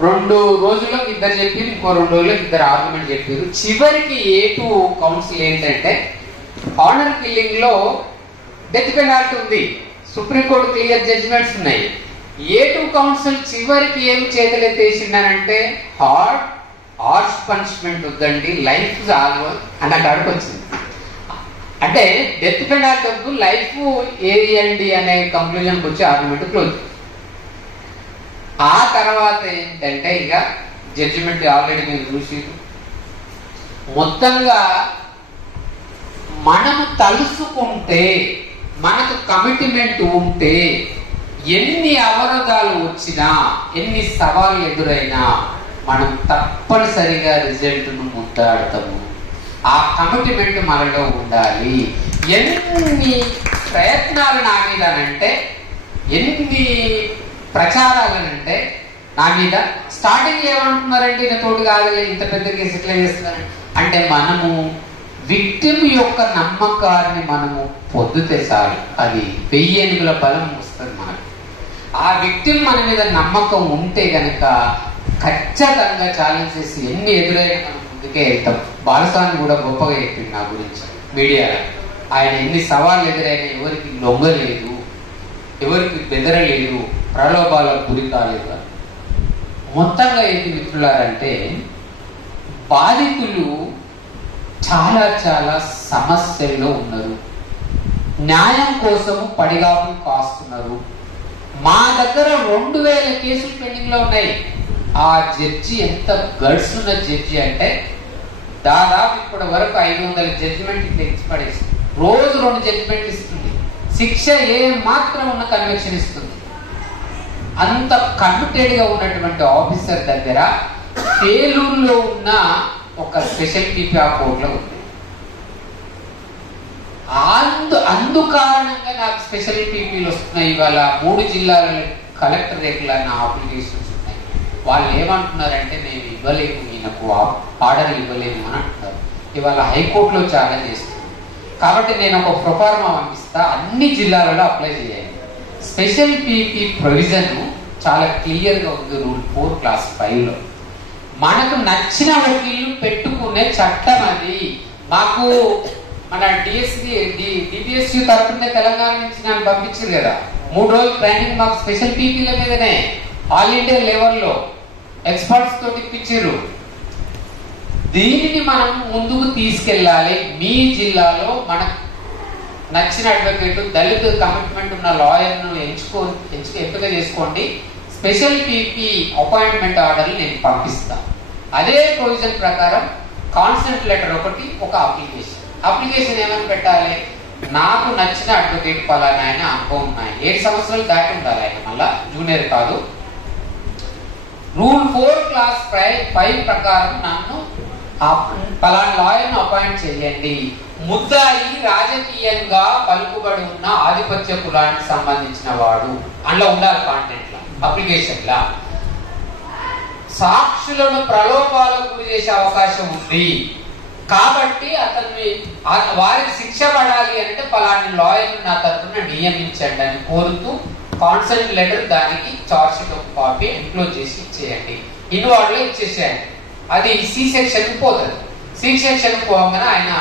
2 రోజుల్లోకి ఇద్దరు చెప్పారు, ఇంకో 2 రోజుల్లోకి ఇద్దరు ఆర్గ్యుమెంట్ చెప్పారు. చివరికి A2 కౌన్సిల్ ఏంటంటే ఆనర్ కిల్లింగ్ లో డెత్ పెనాల్టీ ఉంది, సుప్రీంకోర్టు క్లియర్ జడ్జిమెంట్స్ ఉన్నాయి. A2 కౌన్సిల్ చివరికి ఏం చేతులెత్తేసిందనంటే హార్ష్ పనిష్మెంట్ వద్దండి, లైఫ్ చాలు అన్న కాడికి వచ్చింది. అంటే డెత్ పెనాల్టీ వద్దు, లైఫ్ ఏరియండి అనే కంక్లూజన్కి వచ్చి ఆర్గ్యుమెంట్ క్లోజ్. ఆ తర్వాత ఏంటంటే ఇక జడ్జిమెంట్ ఆల్రెడీ మీరు చూసి మొత్తంగా మనము తలుసుకుంటే, మనకు కమిట్మెంట్ ఉంటే, ఎన్ని అవరోధాలు వచ్చినా, ఎన్ని సవాళ్ళు ఎదురైనా మనం తప్పనిసరిగా రిజల్ట్ను ముద్దాడతాము. ఆ కమిట్మెంట్ మనలో ఉండాలి. ఎన్ని ప్రయత్నాలు నా మీదనంటే, ఎన్ని ప్రచారాలనంటే నా మీద స్టార్టింగ్ ఏమంటున్నారంటే నేను తోటి కాదు, ఇంత పెద్ద కేసు ఎట్లా చేస్తున్నారు అంటే, మనము విక్టిమ్ యొక్క నమ్మకాన్ని మనము పొద్దుతే చాలు, అది 1000 ఏనుగుల బలం వస్తుంది మనకు. ఆ విక్టిమ్ మన మీద నమ్మకం ఉంటే గనక ఖచ్చితంగా ఛాలెంజ్ చేసి ఎన్ని ఎదురైనా మనం ముందుకే వెళ్తాం. బాలస్వామి కూడా గొప్పగా చెప్పింది నా గురించి మీడియాలో. ఆయన ఎన్ని సవాళ్ళు ఎదురైనా ఎవరికి లొంగలేదు, ఎవరికి బెదరలేదు, ప్రలోభాలకు గురి కాలేదు. మొత్తంగా ఏంటి మిత్రులారంటే, బాధితులు చాలా చాలా సమస్యల్లో ఉన్నారు, న్యాయం కోసము పడిగాపులు కాస్తున్నారు. మా దగ్గర 2000 కేసులు పెండింగ్ లో ఉన్నాయి. ఆ జడ్జి ఎంత గడ్స్ ఉన్న జడ్జి అంటే దాదాపు ఇప్పటి వరకు 500 జడ్జిమెంట్ ఇట్లా ఇచ్చి పడేస్తుంది. రోజు 2 జడ్జిమెంట్ ఇస్తుంది. శిక్ష ఏ మాత్రం ఉన్న కన్విక్షన్ ఇస్తుంది. అంత కమిటెడ్ గా ఉన్నటువంటి ఆఫీసర్ దగ్గర ఏలూరులో ఉన్న ఒక స్పెషల్ టీపీ ఆ కోర్టులో ఉంది. అందు కారణంగా నాకు స్పెషల్ టీపీలు వస్తున్నాయి. ఇవాళ 3 జిల్లాల కలెక్టరేట్ల నా అప్లికేషన్స్ ఉన్నాయి. వాళ్ళు ఏమంటున్నారంటే మేము ఇవ్వలేము, ఈయనకు ఆర్డర్ ఇవ్వలేము అని అంటున్నారు. ఇవాళ హైకోర్టులో చాలా చేస్తుంది. కాబట్టి నేను ఒక ప్రొఫార్మా పంపిస్తా, అన్ని జిల్లాలలో అప్లై చేయాలి. స్పెషల్ పీపీ ప్రొవిజన్ చాలా క్లియర్ గా ఉంది రూల్ 4 క్లాస్ 5లో. మనకు నచ్చిన వకీలు పెట్టుకునే చట్టం అది. మాకు మన డిపిఎస్యు తరఫున తెలంగాణ నుంచి నన్ను పంపించారు కదా, 3 రోజులు ట్రైనింగ్ మాకు స్పెషల్ పీపీల మీదనే ఆల్ ఇండియా లెవెల్లో ఎక్స్పర్ట్స్ తోటి ఇప్పించారు. దీనిని మనం ముందుకు తీసుకెళ్ళాలి. మీ జిల్లాలో మనకు నచ్చిన అడ్వకేట్, దళిత కమిట్మెంట్ ఉన్న లాయర్ను ఎంపిక చేసుకోండి. స్పెషల్ పీపీ అపాయింట్మెంట్ ఆర్డర్లు నేను పంపిస్తాను. అదే ప్రొవిజన్ ప్రకారం కాన్సెంట్ లెటర్ ఒకటి, ఒక అప్లికేషన్ ఏమని పెట్టాలి, నాకు నచ్చిన అడ్వకేట్ పలానా ఆయన అనుభవం ఉన్నాయి, 7 సంవత్సరాలు దాటి ఉండాలి ఆయన, మళ్ళా జూనియర్ కాదు. రూల్ 4 క్లాస్ 5 ప్రకారం నన్ను పలానా లాయర్ను అపాయింట్ చేయండి. ముద్దాయి రాజకీయంగా పలుకుబడి ఉన్న ఆధిపత్య కులానికి సంబంధించిన వాడు అందులో ఉండాలి. కాంటెంట్ లా, అప్లికేషన్ లా సాక్షులను ప్రలోభాలకు గురి చేసే అవకాశం ఉంది కాబట్టి అతన్ని వారికి శిక్ష పడాలి అంటే పలాని లాయర్ నా తరఫున నియమించండి అని కోరుతూ కాన్సెంట్ లెటర్, దానికి చార్జ్ షీట్ ఒక కాపీ ఎన్క్లోజ్ చేసి ఇచ్చేయండి. ఇన్వార్డ్ లో ఇచ్చేసేయండి. అది సి సెక్షన్ పోతుంది. సి సెక్షన్ పోగానే ఆయన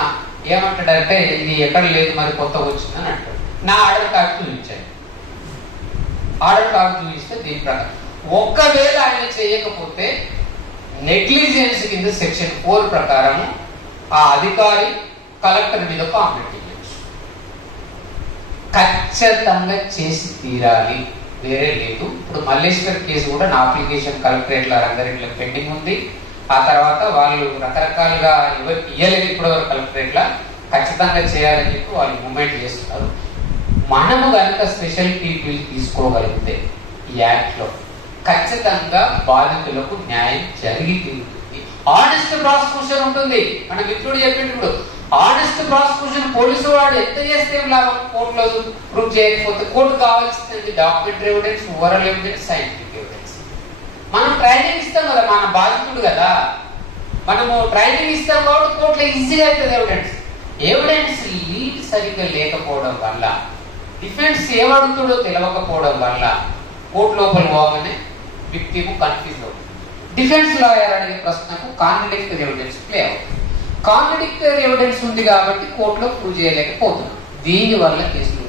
ఏమంటాడంటే ఇది ఎక్కడ లేదు, మరి కొత్తగా వచ్చిందని అంటాడు. నా ఆర్డర్ కార్డు చూపించండి. ఆర్డర్ కార్డు చూపిస్తే దీని ప్రకారం ఒక్కవేళ ఆయన చేయకపోతే నెగ్లిజెన్స్ కింద సెక్షన్ 4 ప్రకారం ఆ అధికారి కలెక్టర్ మీద కాంప్లైంట్ చేయొచ్చు. ఖచ్చితంగా చేసి తీరాలి, వేరే లేదు. ఇప్పుడు మల్లేశ్వర్ కేసు కూడా నా అప్లికేషన్ కలెక్టరేట్ల రంగారెడ్డిలో పెండింగ్ ఉంది. ఆ తర్వాత వాళ్ళు రకరకాలుగా ఎవరికి ఇయ్యలేదు ఇప్పటివరకు కలెక్టరేట్ల, ఖచ్చితంగా చేయాలని చెప్పి వాళ్ళు మూవ్మెంట్ చేస్తున్నారు. మనము కనుక స్పెషల్ పీపీలు తీసుకోగలిగితే ఈ యాక్ట్ లో ఖచ్చితంగా బాధితులకు న్యాయం జరిగి తీరుతుంది. ఆనెస్ట్ ప్రాసిక్యూషన్ ఉంటుంది. మన మిత్రుడు చెప్పినప్పుడు ఆనెస్ట్ ప్రాసిక్యూషన్ పోలీసు వాడు ఎంత చేస్తే లాభం, కోర్టులో ప్రూవ్ చేయకపోతే. కోర్టు కావాల్సింది documentary evidence, oral evidence, scientific evidence. మనం ట్రైనింగ్ ఇస్తాం కదా, మన బాధితుడు కదా, మనము ట్రైనింగ్ ఇస్తాం కాబట్టి కోర్టులో ఈజీగా అవుతుంది ఎవిడెన్స్. ఎవిడెన్స్ లీడ్ సరిగ్గా లేకపోవడం వల్ల, డిఫెన్స్ ఏమడుగుతుండో తెలియకపోవడం వల్ల కోర్టు లోపల పోగానే విక్టిమ్ కన్ఫ్యూజ్ అవుతుంది. డిఫెన్స్ లాయర్ అడిగే ప్రశ్నకు కాంట్రడిక్టరీ ఎవిడెన్స్ ప్లే అవుతుంది. కాంట్రడిక్టరీ ఎవిడెన్స్ ఉంది కాబట్టి కోర్టులో ప్రూవ్ చేయలేకపోతున్నాం. దీనివల్ల కేసులు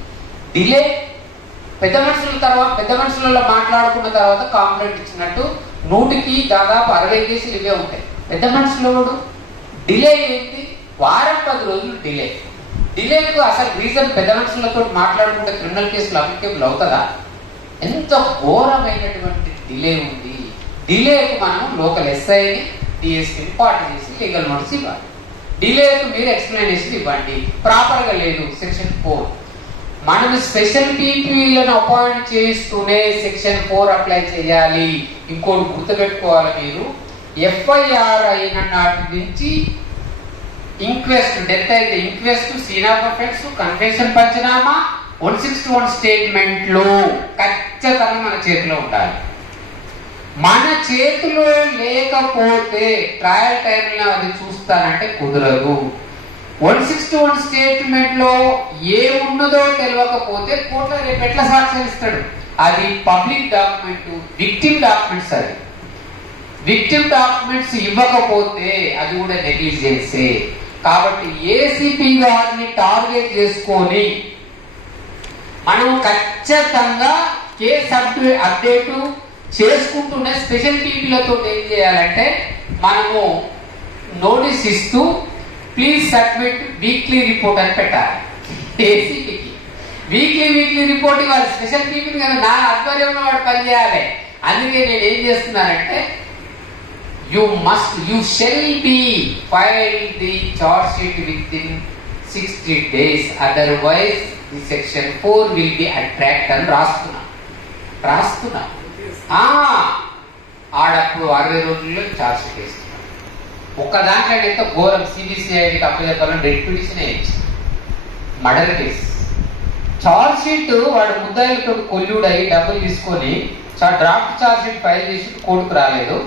డిలే. పెద్ద మనుషులలో మాట్లాడుకున్న తర్వాత కాంప్లైంట్ ఇచ్చినట్టు 100కి దాదాపు 60 కేసులు ఇవే ఉంటాయి. పెద్ద మనుషులు డిలే ఏంటి? వారం 10 రోజులు డిలే. డిలేకు అసలు రీజన్ పెద్ద మనుషులతో మాట్లాడుకుంటే క్రిమినల్ కేసులు అప్లికేబుల్ అవుతుందా? ఎంత ఘోరమైనటువంటి డిలే ఉంది. డిలేకు మనం లోకల్ ఎస్ఐని, డిఎస్పీని పార్టీ చేసి లీగల్ నోటీస్ ఇవ్వాలి. డిలేకు మీరు ఎక్స్ప్లెనేషన్ ఇవ్వండి. ప్రాపర్ గా లేదు. సెక్షన్ 4 మనం స్పెషల్ పీపీలను అపాయింట్ చేస్తూనే సెక్షన్ 4 అప్లై చేయాలి. ఇంకోటి గుర్తుపెట్టుకోవాలి మీరు, ఎఫ్ఐఆర్ అయిన నాటి నుంచి ఇంక్వెస్ట్, డెత్ అయితే inquest, scene of offence, confession panchnama, 161 statement లో ఖచ్చితంగా మన చేతిలో ఉండాలి. మన చేతిలో లేకపోతే ట్రయల్ టైంలో అది చూస్తానంటే కుదరదు. 161 స్టేట్మెంట్ లో ఏమున్నదో తెలియకపోతే కోర్టులో రేపు ఎట్లా సాక్ష్యం ఇస్తాడు? అది పబ్లిక్ డాక్యుమెంట్, విక్టిమ్ డాక్యుమెంట్స్. అది విక్టిమ్ డాక్యుమెంట్స్ ఇవ్వకపోతే అది కూడా నెగ్లిజెన్సే. కాబట్టి ఏసీపీ గారిని టార్గెట్ చేసుకొని మనం ఖచ్చితంగా కేసు అప్డేట్ చేసుకుంటూనే స్పెషల్ పీపీలతో ఏం చేయాలంటే మనము నోటీస్ ఇస్తూ ప్లీజ్ సబ్మిట్ వీక్లీ రిపోర్ట్ అని పెట్టాలి. ఏసీపీకి వీక్లీ రిపోర్ట్ ఇవ్వాలి. స్పెషల్ పీపీని కదా నా ఆధ్వర్యంలో వాడు పనిచేయాలి. అందుకే నేను ఏం చేస్తున్నానంటే you shall be filed the charge sheet within 60 days, otherwise the section 4 will be attract అని రాస్తున్నా. ఆడప్పుడు 60 రోజుల్లో చార్జ్ షీట్ వేస్తున్నాం. ఒక్క దాంట్లో ఎంత ఘోరం, సిబిసిఐడికి అప్పచెప్పాలని రెడ్ పిటిషన్ వేయించి మర్డర్ కేసు. చార్జ్ షీట్ వాడు ముద్దాయిలతో కొల్లుడు అయ్యి డబ్బులు తీసుకొని డ్రాఫ్ట్ చార్జ్ షీట్ ఫైల్ చేసి కోర్టుకు రాలేదు.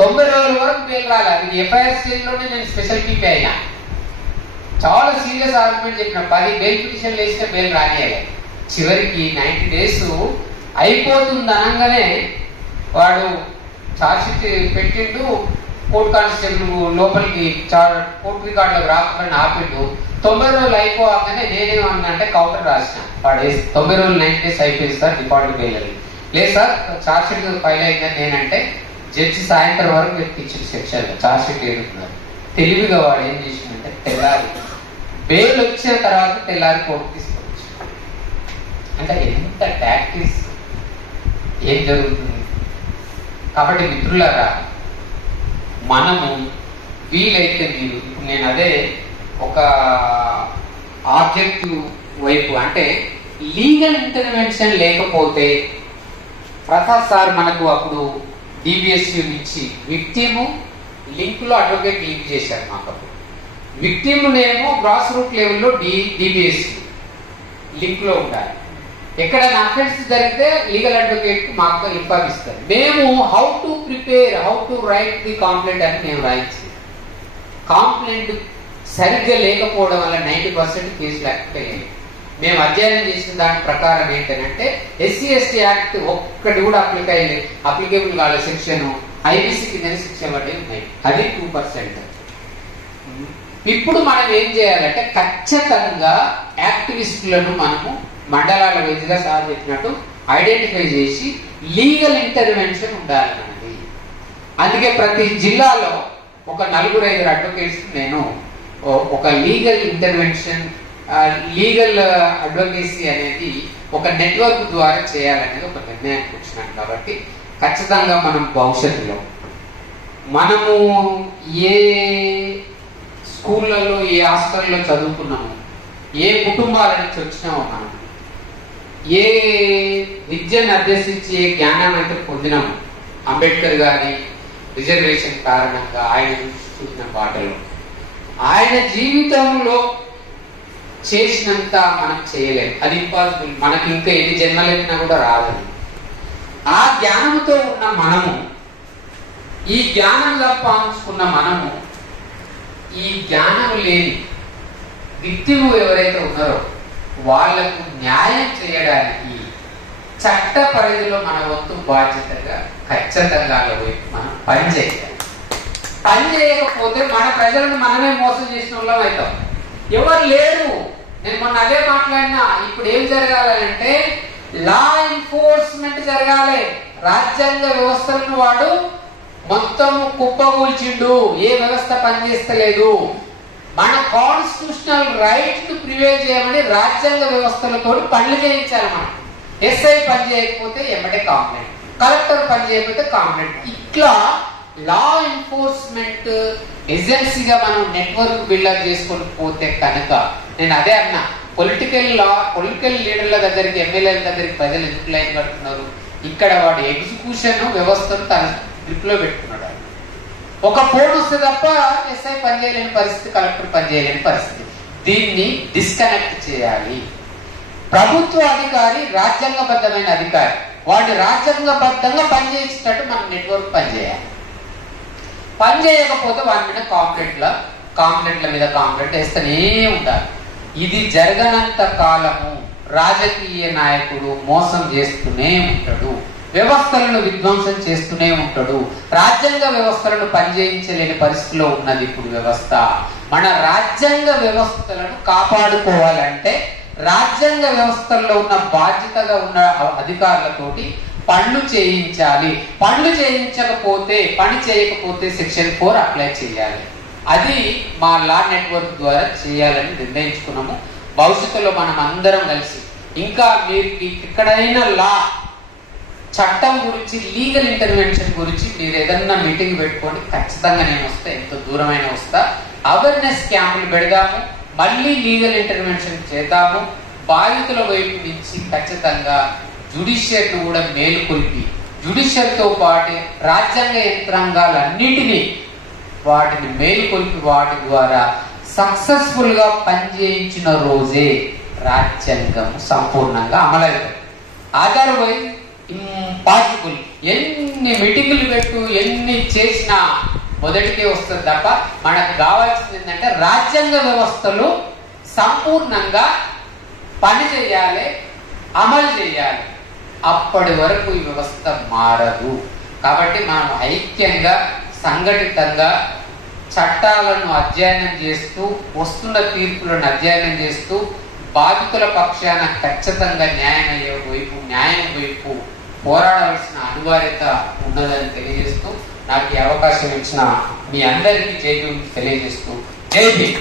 90 రోజుల వరకు బెయిల్ రాలేదు. ఎఫ్ఐఆర్ స్టేజ్ లోనే నేను స్పెషల్ పీపీ అయినా. చాలా సీరియస్ ఆర్గ్యుమెంట్ చెప్పిన 10 బెయిల్ పిటిషన్లు వేస్తే బెయిల్ రానియాలి. చివరికి 90 days అయిపోతుంది అనగానే వాడు ఛార్జ్ షీట్ పెట్టిండు. కోర్టు కానిస్టేబుల్ లోపలికి కోర్టు రికార్డులకు రాకుండా ఆపిండు. 90 రోజులు అయిపోగానే నేనేమన్నా అంటే కౌంటర్ రాసిన. వాడు 90 రోజులు 90 days అయిపోయింది సార్, డిపార్ట్మెంట్ బెయిల్ అని. లేదు సార్ ఛార్జ్ షీట్ ఫైల్ అయిందని నేనంటే జడ్జి సాయంత్రం వరకు వ్యక్తించిన సెక్షన్ ఛార్జ్ షీట్ ఏడుతున్నారు. తెలివిగా వాడు ఏం చేసిందంటే తెల్లారి బెయిల్ వచ్చిన తర్వాత తెల్లారి కోర్టు తీసుకోవచ్చు. అంటే ఎంత టాక్టిక్స్ ఏం జరుగుతుంది. కాబట్టి మిత్రులారా, మనము వీలైతే మీరు ఇప్పుడు నేను అదే ఒక ఆబ్జెక్టివ్ వైపు అంటే లీగల్ ఇంటర్వెన్షన్ లేకపోతే ప్రసాద్ సార్ మనకు అప్పుడు డిబిఎస్యు నుంచి విక్టిమ్ లింక్ లో అడ్వకేట్ లింక్ చేశారు. మాకు అప్పుడు విక్టిమ్ నేమో గ్రాస్ రూట్ లెవెల్లో డిబిఎస్యు లింక్ లో ఉండాలి. ఎక్కడైనా అఫెన్స్ జరిగితే లీగల్ అడ్వకేట్ మాకు ఇన్ఫార్మ్ ఇస్తారు. మేము how to prepare, how to right the complaint అని మేము రాయించింది. కాంప్లైంట్ సరిగ్గా లేకపోవడం వల్ల 90% కేసులు అప్లై అయ్యాయి. మేము అధ్యయనం చేసిన దాని ప్రకారం ఏంటంటే SC/ST యాక్ట్ ఒక్కటి కూడా అప్లికేబుల్ కాలే సెక్షన్ ఐపీసీ కింద శిక్ష పడి ఉన్నాయి. అది 2%. ఇప్పుడు మనం ఏం చేయాలంటే ఖచ్చితంగా యాక్టివిస్టులను మనము మండలాల వైజ్గా సార్ చెప్పినట్టు ఐడెంటిఫై చేసి లీగల్ ఇంటర్వెన్షన్ ఉండాలి మనది. అందుకే ప్రతి జిల్లాలో ఒక 4-5 అడ్వకేట్స్ నేను ఒక లీగల్ ఇంటర్వెన్షన్, లీగల్ అడ్వకేసీ అనేది ఒక నెట్వర్క్ ద్వారా చేయాలనేది ఒక నిర్ణయానికి వచ్చినాం. కాబట్టి ఖచ్చితంగా మనం భవిష్యత్తులో మనము ఏ స్కూళ్ళలో ఏ హాస్టల్లో చదువుకున్నాము, ఏ కుటుంబాల నుంచి వచ్చినామో, మనం ఏ విద్యను అభ్యసించి ఏ జ్ఞానాన్ని అయితే పొందినాము, అంబేద్కర్ గారి రిజర్వేషన్ కారణంగా ఆయన చూసిన బాటలు. ఆయన జీవితంలో చేసినంత మనం చేయలేం, అది ఇంపాసిబుల్. మనకి ఇంకా ఎన్ని జన్మలెత్తినా కూడా రాదని. ఆ జ్ఞానంతో ఉన్న మనము, ఈ జ్ఞానం సంపాదించుకున్న మనము, ఈ జ్ఞానం లేని వ్యక్తులు ఎవరైతే ఉన్నారో వాళ్లకు న్యాయం చేయడానికి చట్ట పరిధిలో మన వంతు బాధ్యతగా ఖచ్చితంగా మనం పనిచేయాలి. పని చేయకపోతే మన ప్రజలను మనమే మోసం చేసిన వాళ్ళం అవుతాం. ఎవరు లేరు. నేను మొన్న అదే మాట్లాడినా. ఇప్పుడు ఏం జరగాలంటే లా ఎన్ఫోర్స్మెంట్ జరగాలి. రాజ్యాంగ వ్యవస్థలను వాడు మొత్తం కుప్పగూల్చిండు, ఏ వ్యవస్థ పనిచేస్తలేదు. మన కాన్స్టిట్యూషనల్ రైట్ ను ప్రివేల్ చేయమని రాజ్యాంగ వ్యవస్థలతో పనులు చేయించాలి. మనం ఎస్ఐ పని చేయకపోతే ఎమ్మటే కాంప్లైంట్, కలెక్టర్ పని చేయకపోతే కాంప్లైంట్. ఇట్లా లా ఎన్ఫోర్స్మెంట్ ఏజెన్సీగా మనం నెట్వర్క్ బిల్డప్ చేసుకొని పోతే కనుక, నేను అదే అన్నా, పొలిటికల్ లీడర్ల దగ్గరికి, ఎమ్మెల్యేల దగ్గరికి ప్రజలు ఎందుకు లైన్ కడుతున్నారు? ఇక్కడ వాడు ఎగ్జిక్యూషన్ వ్యవస్థను తన గ్రిప్ లో పెట్టుకున్నాడు. ఒక ఫోన్ వస్తే తప్ప ఎస్ఐ పనిచేయలేని పరిస్థితి, కలెక్టర్ పనిచేయలేని పరిస్థితి. దీన్ని డిస్కనెక్ట్ చేయాలి. ప్రభుత్వ అధికారి రాజ్యాంగబద్ధమైన అధికారి, వాడిని రాజ్యాంగబద్ధంగా పనిచేసేటట్టు మన నెట్వర్క్ పనిచేయాలి. పని చేయకపోతే వాడి మీద కాంప్లైంట్ల మీద కాంప్లైంట్ వేస్తూనే ఉండాలి. ఇది జరగనంత కాలము రాజకీయ నాయకుడు మోసం చేస్తూనే ఉంటాడు, వ్యవస్థలను విధ్వంసం చేస్తూనే ఉంటాడు. రాజ్యాంగ వ్యవస్థలను పనిచేయించలేని పరిస్థితిలో ఉన్నది ఇప్పుడు వ్యవస్థ. మన రాజ్యాంగ వ్యవస్థలను కాపాడుకోవాలంటే రాజ్యాంగ వ్యవస్థల్లో ఉన్న బాధ్యతగా ఉన్న అధికారులతోటి పనులు చేయించాలి. పనులు చేయించకపోతే, పని చేయకపోతే సెక్షన్ 4 అప్లై చేయాలి. అది మా లా నెట్వర్క్ ద్వారా చేయాలని నిర్ణయించుకున్నాము. భవిష్యత్తులో మనం అందరం కలిసి, ఇంకా మీరు ఎక్కడైనా లా చట్టం గురించి, లీగల్ ఇంటర్వెన్షన్ గురించి మీరు ఏదన్నా మీటింగ్ పెట్టుకొని ఖచ్చితంగా నేను వస్తా, ఎంత దూరమైన వస్తా. అవేర్నెస్ క్యాంపులు పెడదాము, మళ్ళీ లీగల్ ఇంటర్వెన్షన్ చేద్దాము. బాధితుల వైపు నుంచి ఖచ్చితంగా జ్యుడిషియర్ను కూడా మేలుకొల్పి, జ్యుడిషియర్తో పాటు రాజ్యాంగ యంత్రాంగాలన్నిటినీ వాటిని మేలుకొల్పి వాటి ద్వారా సక్సెస్ఫుల్ గా పనిచేయించిన రోజే రాజ్యాంగం సంపూర్ణంగా అమలవుతుంది. Otherwise impossible. ఎన్ని మీటింగులు పెట్టు, ఎన్ని చేసినా మొదటికే వస్తుంది తప్ప మనకు కావాల్సింది ఏంటంటే రాజ్యాంగ వ్యవస్థలు సంపూర్ణంగా పని చేయాలి, అమలు చేయాలి. అప్పటి వరకు ఈ వ్యవస్థ మారదు. కాబట్టి మనం ఐక్యంగా, సంఘటితంగా చట్టాలను అధ్యయనం చేస్తూ, వస్తున్న తీర్పులను అధ్యయనం చేస్తూ, బాధితుల పక్షాన ఖచ్చితంగా న్యాయం వైపు పోరాడవలసిన అనివార్యత ఉన్నదని తెలియజేస్తూ, నాకు ఈ అవకాశం ఇచ్చిన మీ అందరికీ జై భీమ్ తెలియజేస్తూ, జై భీమ్.